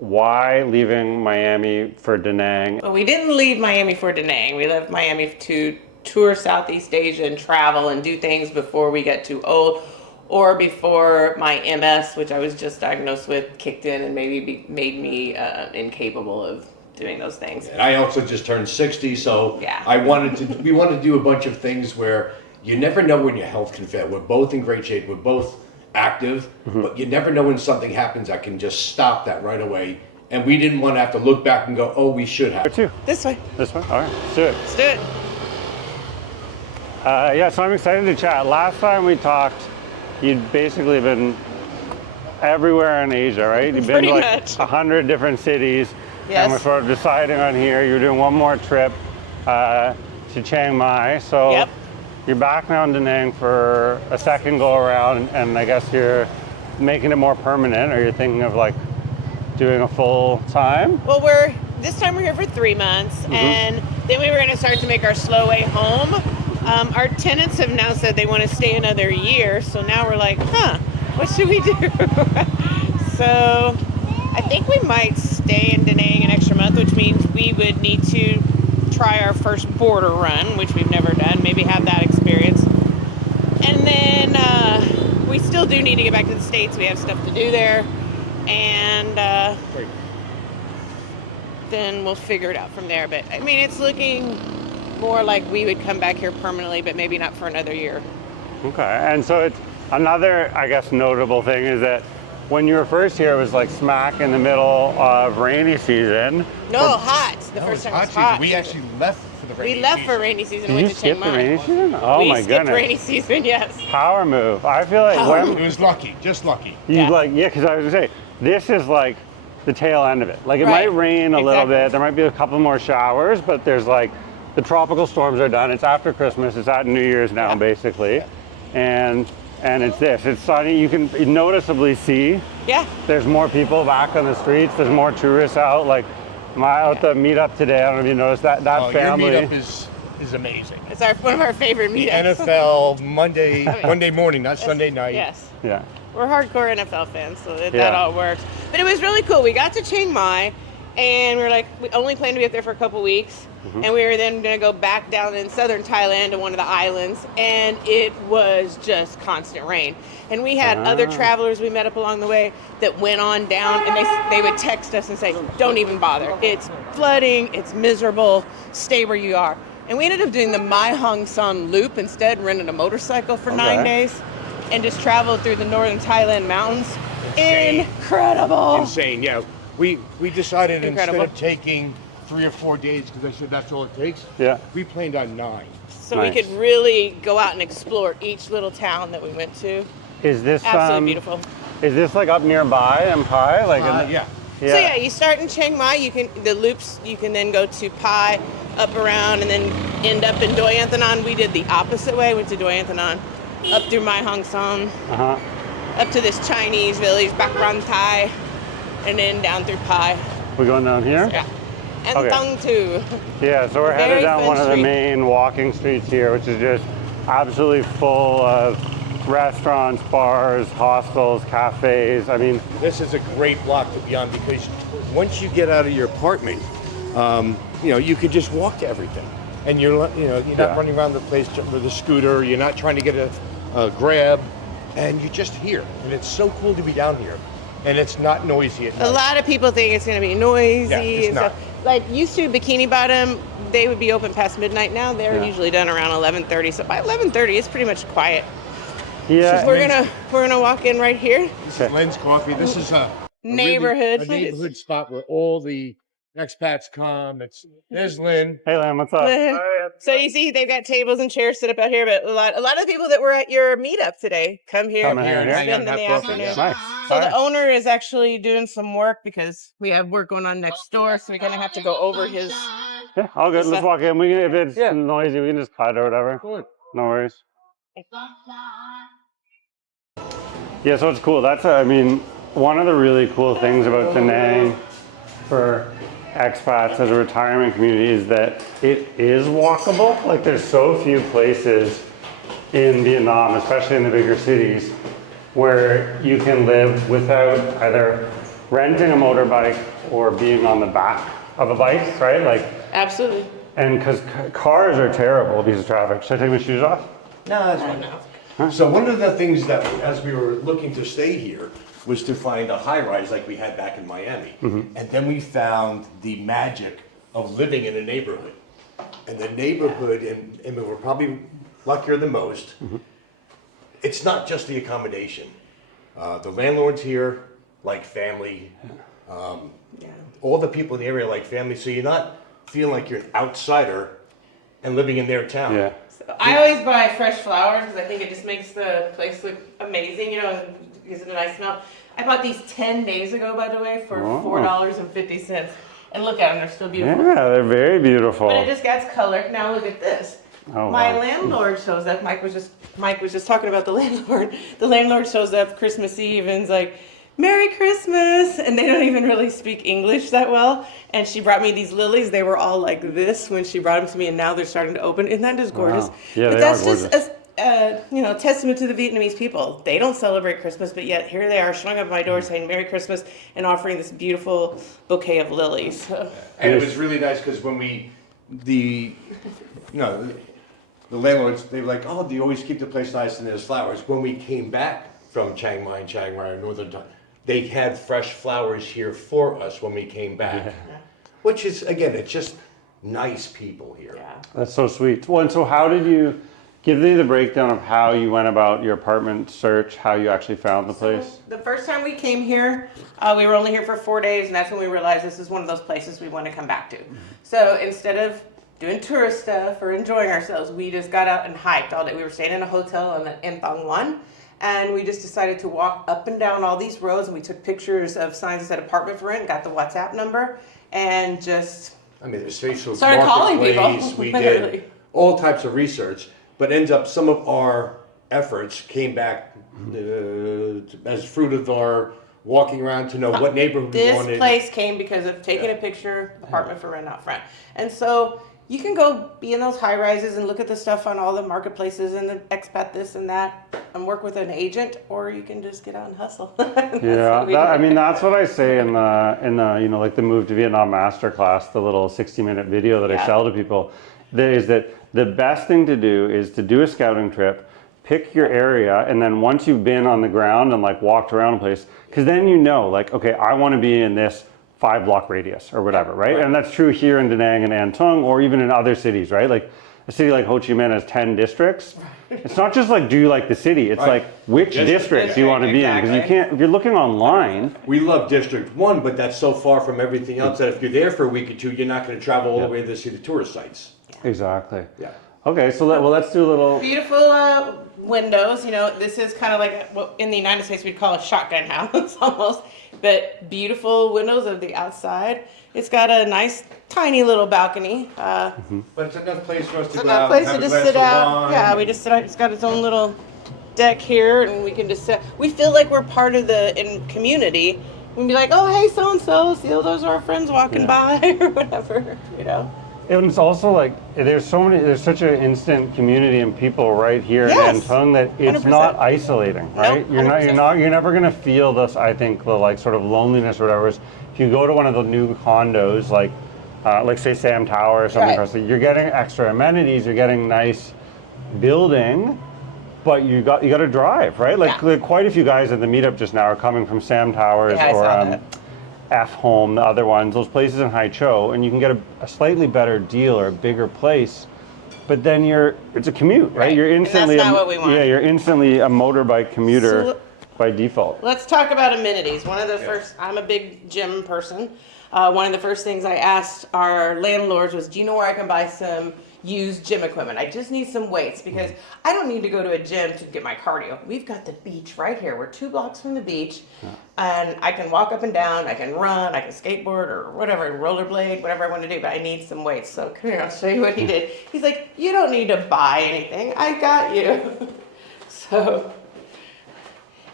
Why leaving Miami for Da Nang? Well, we didn't leave Miami for Da Nang. We left Miami to tour Southeast Asia and travel and do things before we get too old or before my MS, which I was just diagnosed with, kicked in and made me incapable of doing those things. And I also just turned 60, so Yeah. we wanted to do a bunch of things where you never know when your health can fail. We're both in great shape. We're both active, but you never know when something happens that can just stop that right away. And we didn't want to have to look back and go, oh, we should have. Where to? This way. This one? All right, let's do it. Let's do it. Yeah, so I'm excited to chat. Last time we talked, you'd basically been everywhere in Asia, right? You've been Pretty to like much. 100 different cities. Yes. And we're sort of deciding on here, you're doing one more trip to Chiang Mai. So Yep. you're back now in Da Nang for a second go around, and I guess you're making it more permanent, or you're thinking of like doing a full time? Well, this time we're here for 3 months, and then we were going to start to make our slow way home. Our tenants have now said they want to stay another year, so now we're like, what should we do? So I think we might stay in Da Nang an extra month, which means we would need to try our first border run, which we've never done, maybe have that experience. And then we still do need to get back to the States. We have stuff to do there. And then we'll figure it out from there. But I mean, it's looking more like we would come back here permanently, but maybe not for another year. Okay, and so it's another, I guess, notable thing is that when you were first here, it was like smack in the middle of rainy season. No, hot. The first time it was hot. We actually left for the rainy We left season. for rainy season and Did you went to Chiang skip the Mai. rainy season? Oh We my skipped goodness. rainy season, yes. Power move. I feel like Power when It was lucky, just lucky. you Yeah. because I was gonna say, this is like the tail end of it. Like it Right. might rain a little Exactly. bit, there might be a couple more showers, but there's like, the tropical storms are done. It's after Christmas, it's at New Year's now, Yeah. basically. And it's sunny. You can noticeably see Yeah. there's more people back on the streets. There's more tourists out. Like out the meetup today. I don't know if you noticed that family. Your meetup is amazing. It's one of our favorite The meetups. NFL Monday morning, not Sunday night. Yes. Yeah. We're hardcore NFL fans, so that Yeah. all works. But it was really cool. We got to Chiang Mai, and we were like, we only planned to be up there for a couple weeks. And we were then going to go back down in southern Thailand to one of the islands, and it was just constant rain. And we had other travelers we met up along the way that went on down, and they would text us and say, don't even bother. It's flooding, it's miserable, stay where you are. And we ended up doing the Mai Hong Son loop instead, rented a motorcycle for 9 days, and just traveled through the northern Thailand mountains. Insane. Incredible. Insane, yeah. We decided Incredible. instead of taking 3 or 4 days, because I said that's all it takes, Yeah. we planned on 9. So Nice. we could really go out and explore each little town that we went to. Is this Absolutely beautiful. Is this like up nearby in Pai? Like Yeah. So yeah, you start in Chiang Mai. You can then go to Pai, up around, and then end up in Doi Anthanan. We did the opposite way. Went to Doi Anthanan, up through Mai Hong Son, Uh-huh. up to this Chinese village, Bakran Thai, and then down through Pai. We going down here? Yeah, and Okay. Thong Tu. Yeah, so we're headed Very down fun one of the street. main walking streets here, which is just absolutely full of restaurants, bars, hostels, cafes. I mean, This is a great block to be on because once you get out of your apartment, you can just walk to everything, and you're not running around the place with a scooter. You're not trying to get a grab, and you're just here, and it's so cool to be down here, and it's not noisy at night. A lot of people think it's going to be noisy. Yeah, it's and not. stuff. Like used to Bikini Bottom, they would be open past midnight. Now they're usually done around 11:30. So by 11:30, it's pretty much quiet. yeah, We're gonna walk in right here. This is Len's Coffee. This is a Neighborhood a place. neighborhood spot where all the expats come. There's Lynn. hey Lam, what's up? So you see, they've got tables and chairs set up out here. But a lot of people that were at your meetup today come here Come and here and hang spend out the and have coffee, afternoon. yeah. Nice. So the owner is actually doing some work because we have work going on next door. So we're gonna have to go over his. Yeah, all good. Let's walk in. We can, if it's Yeah. noisy, we can just cut or whatever. No worries. Yeah, so it's cool. One of the really cool things about Da Nang for expats as a retirement community is that it is walkable. Like there's so few places in Vietnam, especially in the bigger cities, where you can live without either renting a motorbike or being on the back of a bike, right? Like, Absolutely. and because cars are terrible piece of traffic. Should I take my shoes off? No, that's fine. So one of the things that, as we were looking to stay here, was to find a high-rise like we had back in Miami. And then we found the magic of living in a neighborhood. And the neighborhood, and we're probably luckier than most, it's not just the accommodation. The landlords here like family. All the people in the area like family, so you're not feeling like you're an outsider and living in their town. Yeah. I always buy fresh flowers because I think it just makes the place look amazing, you know, and gives it a nice smell. I bought these 10 days ago, by the way, for $4.50. And look at them, they're still beautiful. Yeah, they're very beautiful. But it just gets color. Now look at this. Oh, My wow. landlord shows up. Mike was just talking about the landlord. The landlord shows up Christmas Eve and is like, Merry Christmas! And they don't even really speak English that well. And she brought me these lilies. They were all like this when she brought them to me, and now they're starting to open. Isn't that just gorgeous? Wow. Yeah, but they that's are just gorgeous. a testament to the Vietnamese people. They don't celebrate Christmas, but yet here they are showing up at my door saying Merry Christmas and offering this beautiful bouquet of lilies. And it was really nice because when the landlords, they were like, oh, do you always keep the place nice and there's flowers? When we came back from Chiang Mai and Chiang Rai, Northern Thailand, they had fresh flowers here for us when we came back. Yeah. Which is, again, it's just nice people here. Yeah. That's so sweet. Well, and so how did you give me the breakdown of how you went about your apartment search, how you actually found the place? The first time we came here, we were only here for 4 days, and that's when we realized this is one of those places we want to come back to. So instead of doing tourist stuff or enjoying ourselves, we just got out and hiked all day. We were staying in a hotel in Thong One, and we just decided to walk up and down all these roads, and we took pictures of signs that said apartment for rent, got the WhatsApp number, and just I mean, there's Facebook started calling people. Marketplace, we Literally. did all types of research, but ends up some of our efforts came back as fruit of our walking around to know what neighborhood we This wanted. place came because of taking a picture, apartment for rent out front. And so you can go be in those high rises and look at the stuff on all the marketplaces and the expat this and that and work with an agent, or you can just get out and hustle. Yeah, I mean, that's what I say in the like the Move to Vietnam Masterclass, the little 60-minute video that I sell to people, is that the best thing to do is to do a scouting trip, pick your area, and then once you've been on the ground and like walked around a place, because then you know, like, okay, I want to be in this 5-block radius or whatever, right? And that's true here in Da Nang and An Tung, or even in other cities, right? Like a city like Ho Chi Minh has 10 districts. It's not just like, do you like the city? It's like, which district do you want to be in? Because you can't, if you're looking online. We love District 1, but that's so far from everything else that if you're there for a week or two, you're not going to travel all the way to see the tourist sites. Exactly. Yeah. Okay, so let's do a little. Beautiful windows. You know, this is kind of like what in the United States we'd call a shotgun house almost, but beautiful windows of the outside. It's got a nice tiny little balcony. But it's enough place for us to It's go enough out place and have to a just glass sit of out. wine. Yeah, we just sit out. It's got its own little deck here, and we can just sit. We feel like we're part of the community. We'd be like, oh, hey, so and so, see, those are our friends walking by or whatever, you know. And it's also like there's such an instant community and people right here in Yes. An Tung that it's 100%. not isolating, right? Nope, 100%. You're never gonna feel this. I think the like sort of loneliness or whatever. If you go to one of the new condos, like say Sam Tower or something, Right. across you're getting extra amenities. You're getting nice building, but you got to drive, right? Like quite a few guys at the meetup just now are coming from Sam Towers Yeah, I saw or that. F Home, the other ones, those places in Hai Cho, and you can get a slightly better deal or a bigger place, but then it's a commute, right? Right. You're And that's instantly not what we want. Yeah, you're instantly a motorbike commuter So- by default. Let's talk about amenities. One of the first, I'm a big gym person. One of the first things I asked our landlords was, do you know where I can buy some used gym equipment? I just need some weights because I don't need to go to a gym to get my cardio. We've got the beach right here. We're 2 blocks from the beach, and I can walk up and down, I can run, I can skateboard or whatever, rollerblade, whatever I want to do, but I need some weights. So come here, I'll show you what he did. He's like, you don't need to buy anything. I got you. So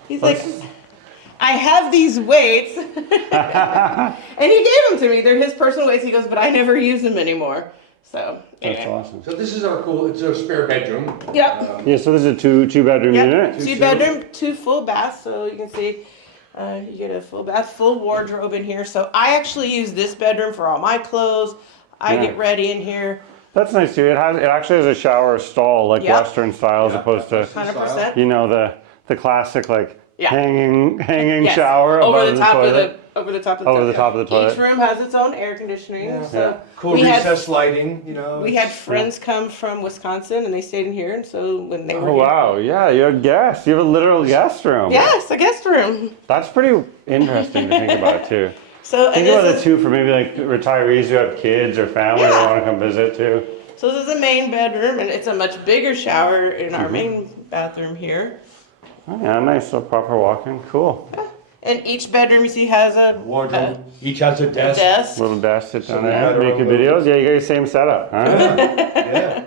he's like, I have these weights. And he gave them to me. They're his personal weights. He goes, but I never use them anymore. So, That's anyway. awesome. So this is it's our spare bedroom. Yep. Yeah, so this is a two bedroom Yep. unit. 2 bedroom, 2 full baths. So you can see You get a full bath, full wardrobe in here. So I actually use this bedroom for all my clothes. I Yeah. get ready in here. That's nice too. It actually has a shower stall, like Yep. Western style, as Yeah, opposed to 100%. you know the classic like Yeah. hanging Yes. shower over above the top toilet. of the over the top of the Over toilet. the top of the toilet. Each room has its own air conditioning. Yeah. So Yeah. Cool we had recessed lighting, you know. we had friends come from Wisconsin and they stayed in here, and so when they were Oh here, wow, yeah, you're a guest. You have a literal guest room. yes, a guest room. That's pretty interesting to think about too. So and Think about this it is, too for maybe like retirees who have kids or family Yeah. that want to come visit too. so this is the main bedroom, and it's a much bigger shower in Mm-hmm. our main bathroom here. Oh, yeah, nice. So proper walk-in. Cool. And each bedroom you see has a Wardrobe. Each has a desk. desk. Little desk, sit down we there, got our make your own little- videos. Yeah, you got your same setup. Huh? Yeah.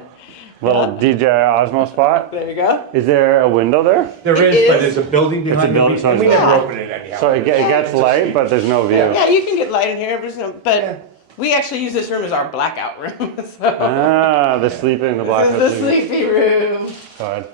Little DJI Osmo spot. There you go. Is there a window there? There It is, but is. there's a building behind building, it. so And we it's- never Yeah. open it anyhow. So it gets light, but there's no view. Yeah, you can get light in here, but we actually use this room as our blackout room. So Ah, the sleeping, the black. this is the sleepy room. God.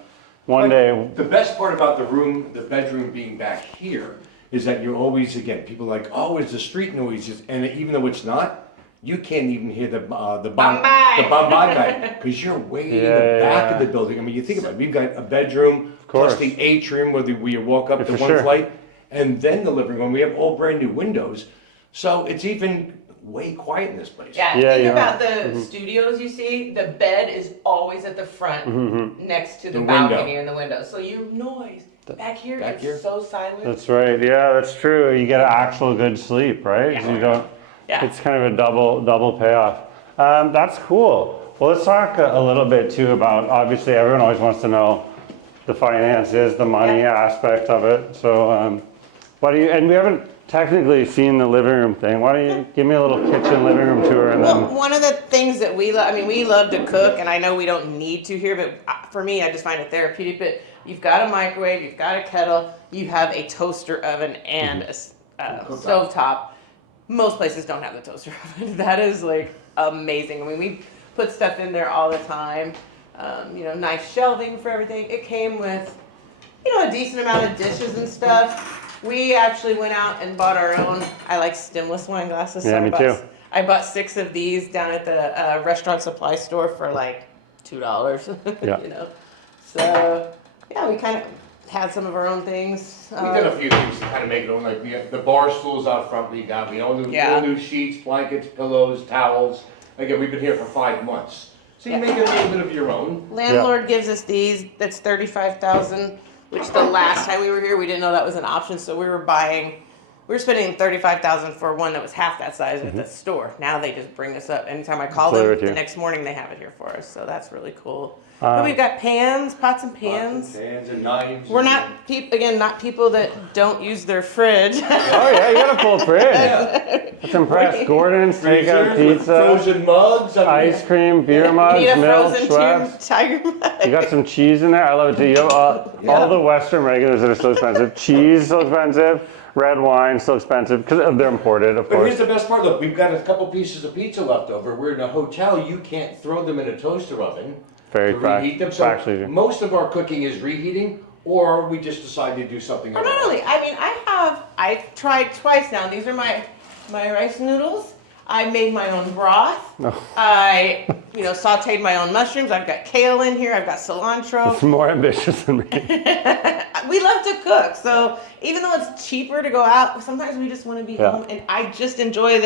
One day. The best part about the bedroom being back here, is that you're always, again, people are like, oh, it's the street noises, and even though it's not, you can't even hear the Bombay. Bombay guy, because you're way in Yeah, the back yeah. of the building. I mean, you think about it, we've got a bedroom, plus course. the atrium where you walk up Yeah, to for one sure. flight, and then the living room. We have all brand new windows, so it's even way quiet in this place. Yeah, Yeah, think yeah. about the studios you see. The bed is always at the front, next to the, The balcony window. and the window. So you noise back here. back It's here? so silent. That's right. Yeah, that's true. You get an actual good sleep, right? Yeah. You don't. Yeah. It's kind of a double payoff. That's cool. Well, let's talk a little bit too about. Obviously, everyone always wants to know the finances, the money Yeah. aspect of it. So, why do you? And we haven't technically seen the living room thing. Why don't you give me a little kitchen living room tour and Well, then. one of the things that we love, I mean, we love to cook, and I know we don't need to here, but for me, I just find it therapeutic. But you've got a microwave, you've got a kettle, you have a toaster oven, and a stovetop. Most places don't have the toaster oven. That is like amazing. I mean, we put stuff in there all the time. Nice shelving for everything. It came with, a decent amount of dishes and stuff. We actually went out and bought our own. I like stemless wine glasses. Yeah, me too. I bought 6 of these down at the restaurant supply store for like $2. Yeah. So yeah, we kind of had some of our own things. We've done a few things to kind of make it own, like we have the bar stools out front we got, we own Yeah. all new sheets, blankets, pillows, towels. Again, we've been here for 5 months. So you Yeah. make it a little bit of your own. Landlord gives us these. That's 35,000. Which the last time we were here, we didn't know that was an option, so we were spending 35,000 for one that was half that size at the store. Now they just bring us up. Anytime I call them, Delivered the here. next morning they have it here for us. So that's really cool. But we've got pans, pots and pans. Pans and knives. We're not not people that don't use their fridge. Oh yeah, you got a full fridge. That's impressed. Gordon's takeout freezers with pizza, frozen mugs. I mean, ice cream, beer mugs, Need a milk, frozen Schweppes. tiger mug. You got some cheese in there. I love it too. You have all the Western regulars that are so expensive. Cheese so expensive. Red wine so expensive because they're imported, of But here's course. the best part. Look, we've got a couple pieces of pizza left over. We're in a hotel. You can't throw them in a toaster oven Very to reheat them. So actually. most of our cooking is reheating, or we just decide to do something. Or not only, I've tried twice now. These are my rice noodles. I made my own broth. No. I, sauteed my own mushrooms. I've got kale in here. I've got cilantro. It's more ambitious than me. We love to cook, so even though it's cheaper to go out, sometimes we just want to be Yeah. home. And I just enjoy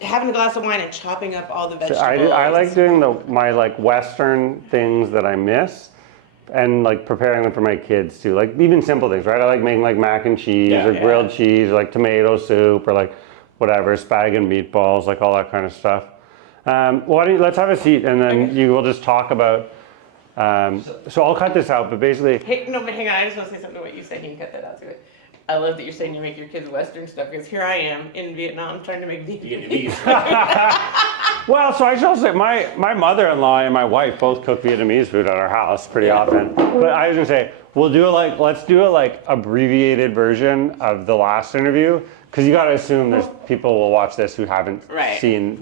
having a glass of wine and chopping up all the vegetables. I like doing my Western things that I miss, and like preparing them for my kids too. Like even simple things, right? I like making like mac and cheese Yeah. or grilled cheese, or like tomato soup, or like whatever, spag and meatballs, like all that kind of stuff. Why don't you, let's have a seat, and then you will just talk about. So I'll cut this out, but basically, Hey, no, but hang on. I just want to say something to what you said. You can cut that out too. I love that you're saying you make your kids Western stuff because here I am in Vietnam trying to make Vietnamese. well, so I should also say my mother-in-law and my wife both cook Vietnamese food at our house pretty often. But I was gonna say let's do a abbreviated version of the last interview, Because you got to assume there's people will watch this who haven't Right. seen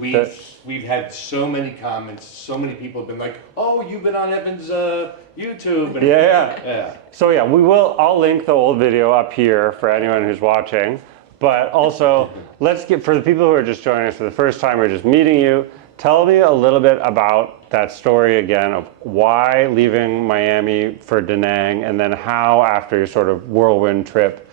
We've had so many comments. So many people have been like, "Oh, you've been on Evan's YouTube." And Yeah. So yeah, I'll link the old video up here for anyone who's watching. But also, let's get, for the people who are just joining us for the first time or just meeting you, tell me a little bit about that story again of why leaving Miami for Da Nang, and then how after your sort of whirlwind trip,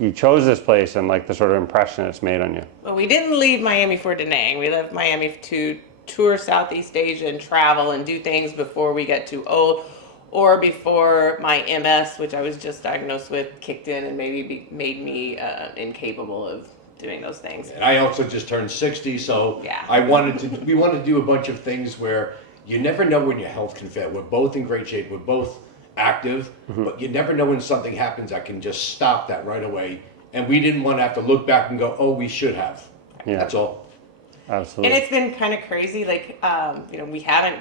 you chose this place and like the sort of impression it's made on you. Well, we didn't leave Miami for Da Nang. We left Miami to tour Southeast Asia and travel and do things before we got too old, or before my MS, which I was just diagnosed with, kicked in and maybe made me incapable of doing those things. And I also just turned 60, so Yeah. we wanted to do a bunch of things where you never know when your health can fail. We're both in great shape. We're both active, but you never know when something happens that can just stop that right away. And we didn't want to have to look back and go, "Oh, we should have." Yeah. That's all. Absolutely. And it's been kind of crazy. Like, we haven't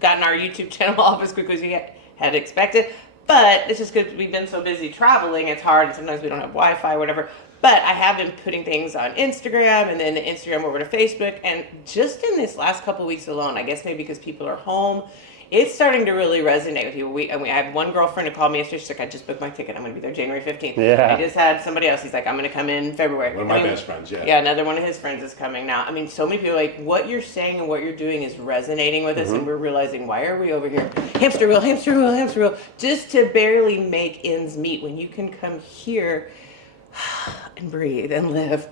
gotten our YouTube channel off as quickly as we had expected. But it's just because we've been so busy traveling, it's hard, and sometimes we don't have Wi-Fi or whatever. But I have been putting things on Instagram, and then the Instagram over to Facebook. And just in this last couple weeks alone, I guess maybe because people are home, it's starting to really resonate with people. I had one girlfriend who called me yesterday. She's like, "I just booked my ticket. I'm going to be there January 15th. Yeah. I just had somebody else. He's like, "I'm going to come in February." One of my best friends, yeah. Yeah, another one of his friends is coming now. I mean, so many people like what you're saying and what you're doing is resonating with us, and we're realizing, why are we over here hamster wheel, just to barely make ends meet when you can come here and breathe and live.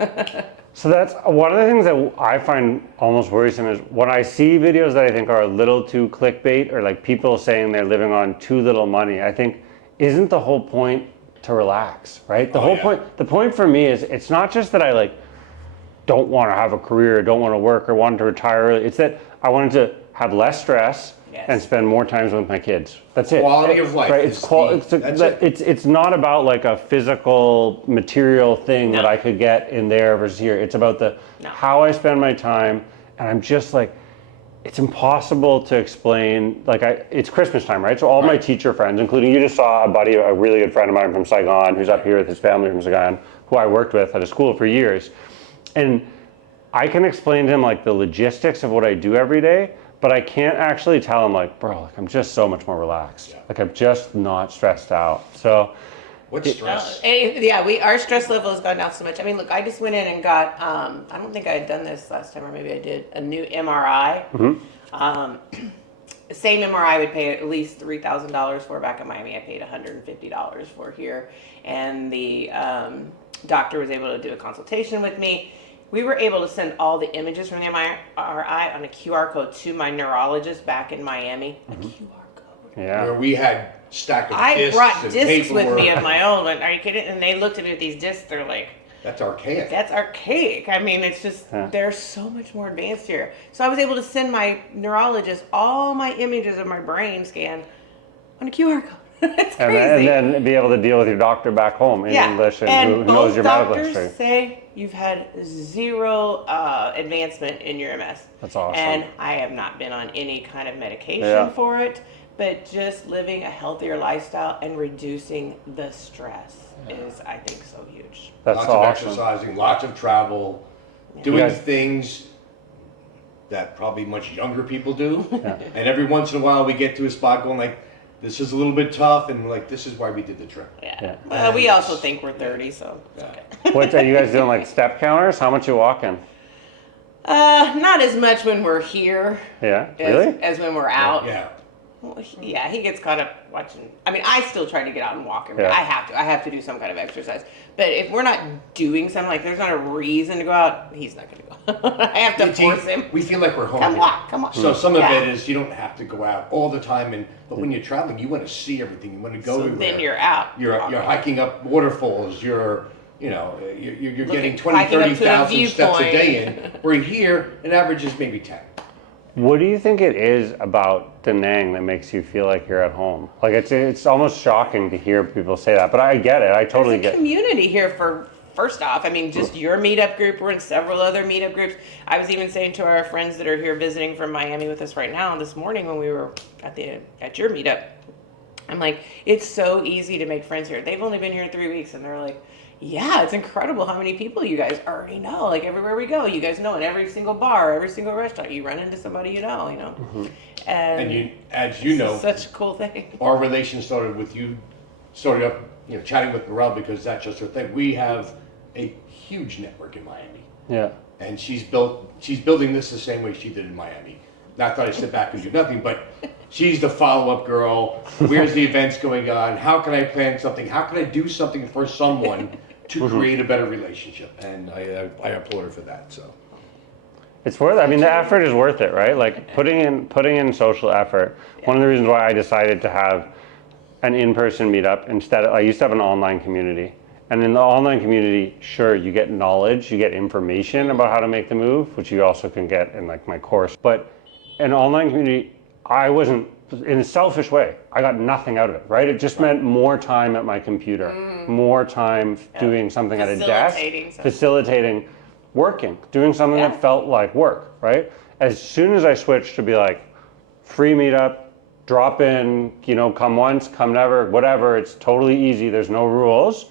So that's one of the things that I find almost worrisome is when I see videos that I think are a little too clickbait, or like people saying they're living on too little money. I think, isn't the whole point to relax, right? The point for me is, it's not just that I like don't want to have a career, don't want to work, or want to retire early. It's that I wanted to have less stress. Yes. And spend more time with my kids. That's it. Quality of life. Right? That's It's not about like a physical, material thing that I could get in there versus here. It's about how I spend my time, and I'm just like, it's impossible to explain. Like it's Christmas time, right? So all my teacher friends, including you just saw a really good friend of mine from Saigon, who's up here with his family from Saigon, who I worked with at a school for years, and I can explain to him like the logistics of what I do every day. But I can't actually tell him like, bro, like I'm just so much more relaxed. Yeah. Like I'm just not stressed out. So What stress? Our stress level has gone down so much. I mean, look, I just went in and got, I don't think I had done this last time, or maybe I did, a new MRI. The same MRI I would pay at least $3,000 for back in Miami. I paid $150 for here. And the doctor was able to do a consultation with me. We were able to send all the images from the MRI on a QR code to my neurologist back in Miami. A QR code. yeah. Where we had stack of I discs brought and discs with paperwork. me of my own. Are you kidding? And they looked at me with these discs. They're like, That's archaic. that's archaic. I mean, it's just, they're so much more advanced here. So I was able to send my neurologist all my images of my brain scan on a QR code. It's And crazy. then be able to deal with your doctor back home in English and who knows your medical both history. doctors say you've had zero advancement in your MS. That's awesome. And I have not been on any kind of medication for it, but just living a healthier lifestyle and reducing the stress is, I think, so huge. That's Lots awesome. of exercising, lots of travel, doing You guys- things that probably much younger people do. And every once in a while we get to a spot going like, this is a little bit tough, and like, this is why we did the trip. Yeah. Well, we also think we're 30, so it's okay. What are you guys doing, like step counters? How much you walking? Not as much when we're here Yeah, as, really? as when we're out. Yeah. Well, yeah, he gets caught up watching. I mean, I still try to get out and walk. Yeah. I have to do some kind of exercise. But if we're not doing something, like there's not a reason to go out, he's not going to go. I have to force him. We feel like we're home. Come on. So some of Yeah. it is you don't have to go out all the time, but when you're traveling, you want to see everything. You want to go So everywhere. then you're out. You're hiking up waterfalls. You're getting 20, hiking up to a 30,000 steps a viewpoint. day in. Where here, an average is maybe 10. What do you think it is about Da Nang that makes you feel like you're at home? Like it's almost shocking to hear people say that, but I get it. I totally There's a get it. community here for. First off, I mean, just your meetup group. We're in several other meetup groups. I was even saying to our friends that are here visiting from Miami with us right now this morning when we were at your meetup, I'm like, it's so easy to make friends here. They've only been here 3 weeks, and they're like, Yeah, it's incredible how many people you guys already know. Like everywhere we go, you guys know in every single bar, every single restaurant, you run into somebody you know. And you, as you know, it's such a cool thing. our relation started with you, starting up, chatting with Morel because that's just her thing. We have a huge network in Miami, Yeah. and she's building this the same way she did in Miami. Not that I sit back and do nothing, but she's the follow-up girl. Where's the events going on? How can I plan something? How can I do something for someone to create a better relationship? And I applaud her for that. So It's worth it. I mean, the effort is worth it, right? Like putting in social effort. One of the reasons why I decided to have an in-person meetup instead of, I used to have an online community. And in the online community, sure, you get knowledge, you get information about how to make the move, which you also can get in like my course. But an online community, I wasn't, in a selfish way, I got nothing out of it, right? It just meant more time at my computer, more time doing something at a desk, facilitating working, doing something that felt like work, right? As soon as I switched to be like, free meetup, drop in, come once, come never, whatever, it's totally easy, there's no rules.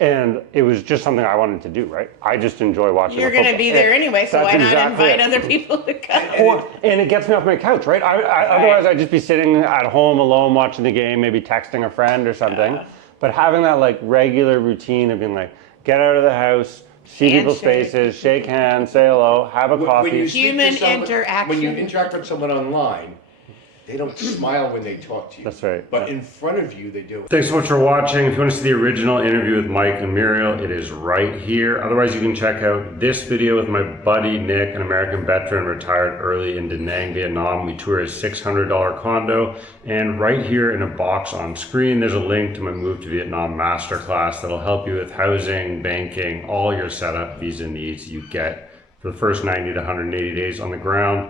And it was just something I wanted to do, right? I just enjoy watching You're going to be there anyway, so why not invite other people to come? And it gets me off my couch, right? Otherwise, I'd just be sitting at home alone watching the game, maybe texting a friend or something. Yeah. But having that like regular routine of being like, get out of the house, see people's faces, shake hands, say hello, have a coffee. Human interaction. When you interact with someone online, they don't smile when they talk to you. That's right. But in front of you, they do. Thanks so much for watching. If you want to see the original interview with Mike and Muriel, it is right here. Otherwise, you can check out this video with my buddy Nick, an American veteran retired early in Da Nang, Vietnam. We tour his $600 condo. And right here in a box on screen, there's a link to my Move to Vietnam masterclass that'll help you with housing, banking, all your setup, visa needs you get for the first 90 to 180 days on the ground.